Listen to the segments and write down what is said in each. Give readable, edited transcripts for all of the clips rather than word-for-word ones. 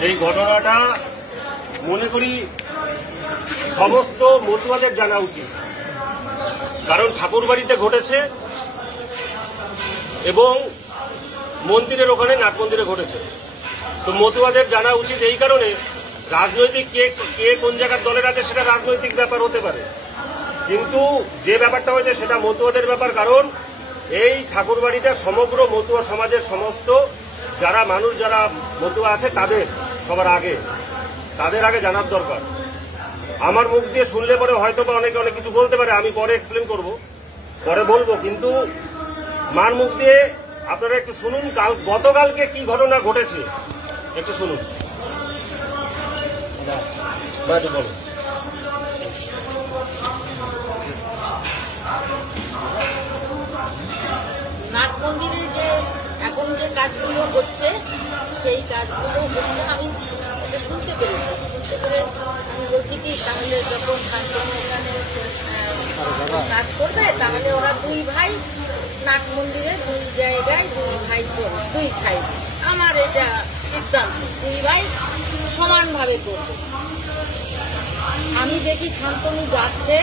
সেই ঘটনাটা মনে করি সমস্ত মতুয়াদের জানা উচিত, কারণ ঠাকুরবাড়িতে ঘটেছে এবং মন্দিরের ওখানে নাট মন্দিরে ঘটেছে। তো মতুয়াদের জানা উচিত এই কারণে, রাজনৈতিক কে কোন জায়গার দলের আছে সেটা রাজনৈতিক ব্যাপার হতে পারে, কিন্তু যে ব্যাপারটা হয়েছে সেটা মতুয়াদের ব্যাপার। কারণ এই ঠাকুরবাড়িটা সমগ্র মতুয়া সমাজের সমস্ত যারা মানুষ যারা মতুয়া আছে তাদের সবার আগে তাদের আগে জানার দরকার। আমার মুখ দিয়ে শুনলে পরে হয়তো বা অনেকে অনেক কিছু বলতে পারে, আমি পরে এক্সপ্লেন করব, পরে বলবো, কিন্তু মার মুখ দিয়ে আপনারা একটু শুনুন গতকালকে কি ঘটনা ঘটেছে, একটু শুনুন। বলো। নাট মন্দিরে যে এখন যে কাজগুলো হচ্ছে সেই কাজগুলো হচ্ছে আমি শুনতে পেরেছি। শুনতে পেরে আমি বলছি কি, তাহলে যখন শান্তনু এখানে কাজ করবে তাহলে ওরা দুই ভাই নাট মন্দিরে দুই জায়গায় দুই ভাই করবে, দুই সাইড। আমার এটা সিদ্ধান্ত, দুই ভাই সমানভাবে করবে। আমি দেখি শান্তনু যাচ্ছে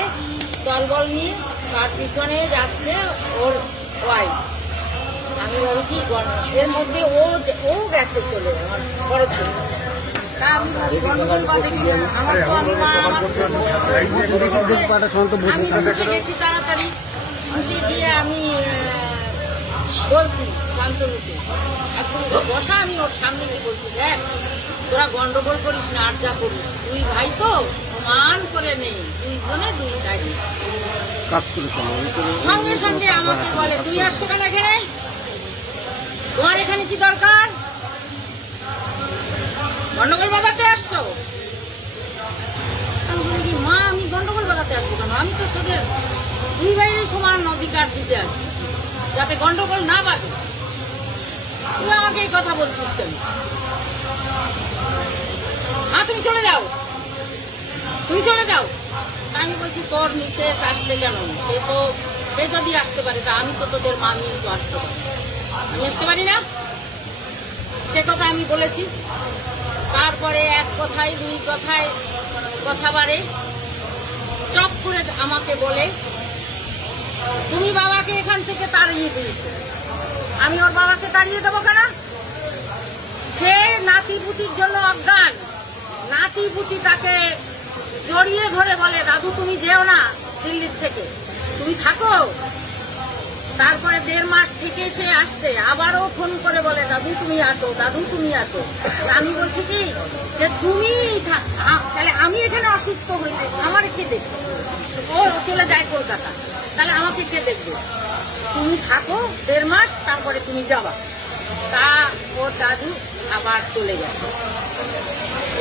দলবল নিয়ে, তার পিছনে যাচ্ছে ওর ওয়াইফ। আমি ভাবি কি এর মধ্যে ও গেছে চলে আমার বড় ছেলে, তা আমি গন্ডগোল বা দেখি না। আমার স্বামী মা আমি গেছি তাড়াতাড়ি গিয়ে আমি বলছি শান্তনুকে একদম বসা, আমি ওর সামনে গিয়ে বলছি, দেখ তোরা গন্ডগোল করিস না, আর যা করিস দুই ভাই তো সমান করে নেই, দুইজনে দুই সাইডে। সঙ্গে সঙ্গে আমাকে বলে, তুমি আসছো কেন এখানে, তোমার এখানে কি দরকার, গন্ডগোল বাঁধাতে আসছো? আমি বলি, মা আমি গন্ডগোল বাঁধাতে আসবো কেন, আমি তো তোদের দুই ভাইয়ের সমান অধিকার দিতে আসছি, যাতে গন্ডগোল না বাঁধে। তুই আমাকে এই কথা বলছিস কেন? তুমি চলে যাও, তুমি চলে যাও। আমি বলছি, তোর মিসেস আসছে কেন, সে যদি আসতে পারে তা আমি তো তোদের মামি তো আসতে পারি, আমি আসতে পারি না, সে কথা আমি বলেছি। তারপরে এক কথায় দুই কথায় কথা বাড়ে, চপ করে আমাকে বলে, তুমি বাবাকে এখান থেকে তাড়িয়ে দিয়েছো। আমি ওর বাবাকে তাড়িয়ে দেবো কেন? সে নাতিপুতির জন্য অজ্ঞান, নাতিপুতি তাকে জড়িয়ে ধরে বলে, দাদু তুমি যেও না দিল্লির থেকে, তুমি থাকো। তারপরে 1.5 মাস থেকে সে আসছে, আবারও ফোন করে বলে, দাদু তুমি আসো, দাদু তুমি আসো। আমি বলছি কি, যে তুমি তাহলে আমি এখানে অসুস্থ হইলে আমার কে দেখবে? ও চলে যায় কলকাতা, তাহলে আমাকে কে দেখবে? তুমি থাকো 1.5 মাস, তারপরে তুমি যাবা। তা ওর দাদু আবার চলে গেছে,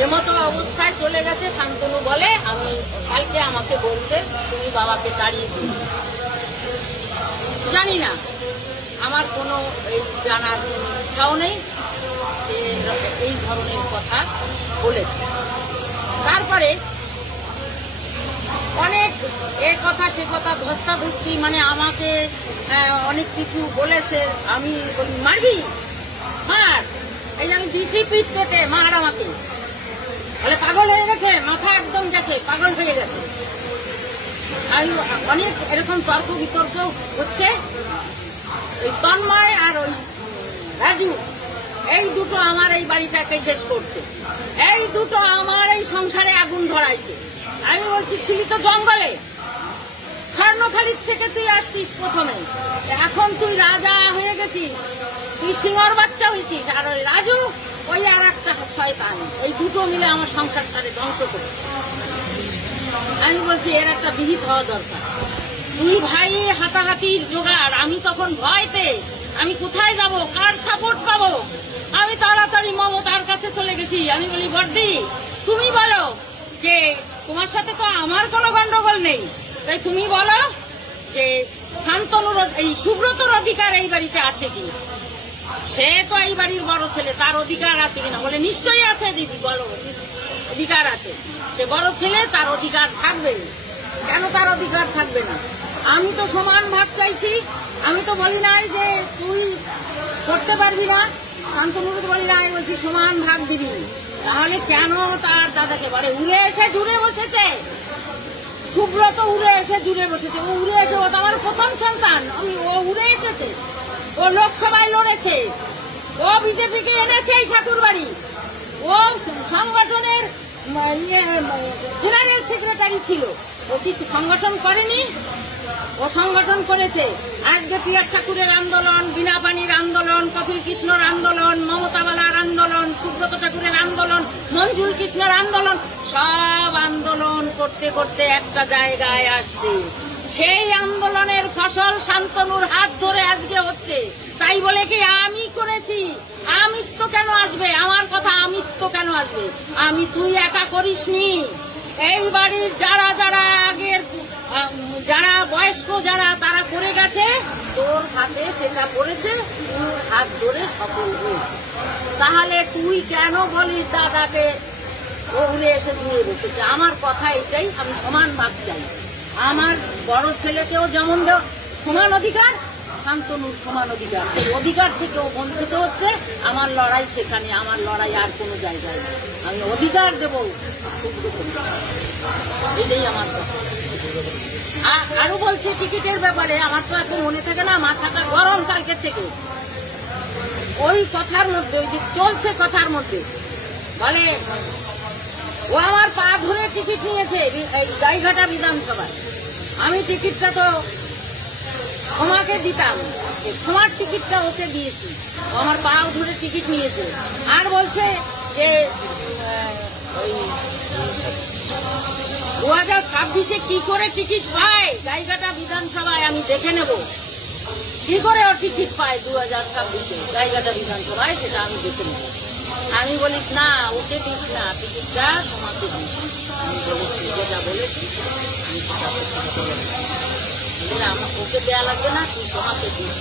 এমতো অবস্থায় চলে গেছে। শান্তনু বলে, আমি কালকে আমাকে বলছে তুমি বাবাকে তাড়িয়ে দিই। জানি না, আমার কোনো এই জানার ইচ্ছাও নেই যে এই ধরনের কথা বলেছে। তারপরে অনেক এ কথা সে কথা ধস্তাধস্তি, মানে আমাকে অনেক কিছু বলেছে। আমি বলি, মারবি মার, এই যে আমি দিছি পিঠ পেতে, মার আমাকে। বলে পাগল হয়ে গেছে, মাথা একদম গেছে, পাগল হয়ে গেছে। আমি অনেক এরকম তর্ক বিতর্ক হচ্ছে। ওই তন্ময় আর ওই রাজু, এই দুটো আমার এই বাড়িটাকে শেষ করছে, এই দুটো আমার এই সংসারে আগুন ধরাইছে। আমি বলছি, ছিলি তো জঙ্গলে, স্বর্ণখালির থেকে তুই আসছিস প্রথমে, এখন তুই রাজা হয়ে গেছিস, তুই সিংহর বাচ্চা হয়েছিস। আর ওই রাজু ওই আর একটা শয়তান, এই দুটো মিলে আমার সংসারটারে ধ্বংস করে। আমি বলছি, এর একটা বিহিত হওয়া দরকার। দুই ভাই হাতাহাতির জোগাড়, আমি তখন ভয়তে, আমি কোথায় যাব, কার সাপোর্ট পাবো? আমি তাড়াতাড়ি মমতার কাছে চলে গেছি। আমি বলি, বড়দি তুমি বলো যে তোমার সাথে তো আমার কোনো গন্ডগোল নেই, তাই তুমি বলো যে শান্তনুর এই সুব্রতর অধিকার এই বাড়িতে আছে কি? সে তো এই বাড়ির বড় ছেলে, তার অধিকার আছে কিনা? বলে, নিশ্চয়ই আছে দিদি, বলো অধিকার আছে, সে বড় ছেলে, তার অধিকার থাকবে। কেন তার অধিকার থাকবে না? আমি তো সমান ভাগ চাইছি, আমি তো বলি নাই যে তুই করতে পারবি না, শান্তনুকে বলি না, আমি বলছি সমান ভাগ দিবি। তাহলে কেন তার দাদাকে বলে উড়ে এসে জুড়ে বসেছে? সুব্রত উড়ে এসে জুড়ে বসেছে, ও উড়ে এসে, ও তো আমার প্রথম সন্তান, ও উড়ে এসেছে, ও লোকসভায় লড়েছে, ও বিজেপিকে এনেছে এই ঠাকুরবাড়ি, ও সংগঠনের জেনারেল সেক্রেটারি ছিল, ও কি সংগঠন করেনি? ও সংগঠন করেছে। আজকে পিয়ার ঠাকুরের আন্দোলন, বিনা পানির আন্দোলন, কপিল কৃষ্ণর আন্দোলন, মমতা বালার আন্দোলন, সুব্রত ঠাকুরের আন্দোলন, মঞ্জুল কৃষ্ণের আন্দোলন, সব আন্দোলন করতে করতে একটা জায়গায় আসছে। সেই আন্দোলনের ফসল শান্তনুর হাত ধরে আজকে হচ্ছে। তাই বলে কি আমি করেছি, আমিত্ব কেন আসবে? আমার কথা আমিত্ব কেন আসবে? তুই একা করিসনি। এই বাড়ির যারা যারা আগের যারা বয়স্ক যারা তারা করে গেছে, তোর হাতে সেটা পড়েছে, তুই হাত ধরে সফল হয়েছে। তাহলে তুই কেন বলিস দাদাকে ও উড়ে এসে দিয়ে বসেছে? আমার কথা এটাই, আমি সমান ভাগ চাই। আমার বড় ছেলেকেও যেমন সমান অধিকার, শান্তনুর সমান অধিকার, সেই অধিকার থেকেও বঞ্চিত হচ্ছে। আমার লড়াই সেখানে, আমার লড়াই আর কোনো জায়গায় নেই। আমি অধিকার দেব, এটাই আমার কথা। আরো বলছি টিকিটের ব্যাপারে, আমার তো এখন মনে থাকে না, মাথাটা গরম কালকের থেকে। ওই কথার মধ্যে, ওই যে চলছে কথার মধ্যে, বলে ও আমার পা ধরে টিকিট নিয়েছে এই গাইঘাটা বিধানসভায়। আমি টিকিটটা তো তোমাকে দিতাম, তোমার টিকিটটা ওকে দিয়েছি, ও আমার পা ধরে টিকিট নিয়েছে। আর বলছে যে ওই 2026-এ কি করে টিকিট পায় গাইঘাটা বিধানসভায়, আমি দেখে নেব কি করে ওর টিকিট পায় 2026-এ গাইঘাটা বিধানসভায়, সেটা আমি দেখে নেব। আমি বলিস না, ওকে দিস না, টিকিটটা তোমাকে দিস। আমি বলেছি যেটা বলেছি, ওকে দেওয়া লাগবে না, তুই তোমাকে দিস।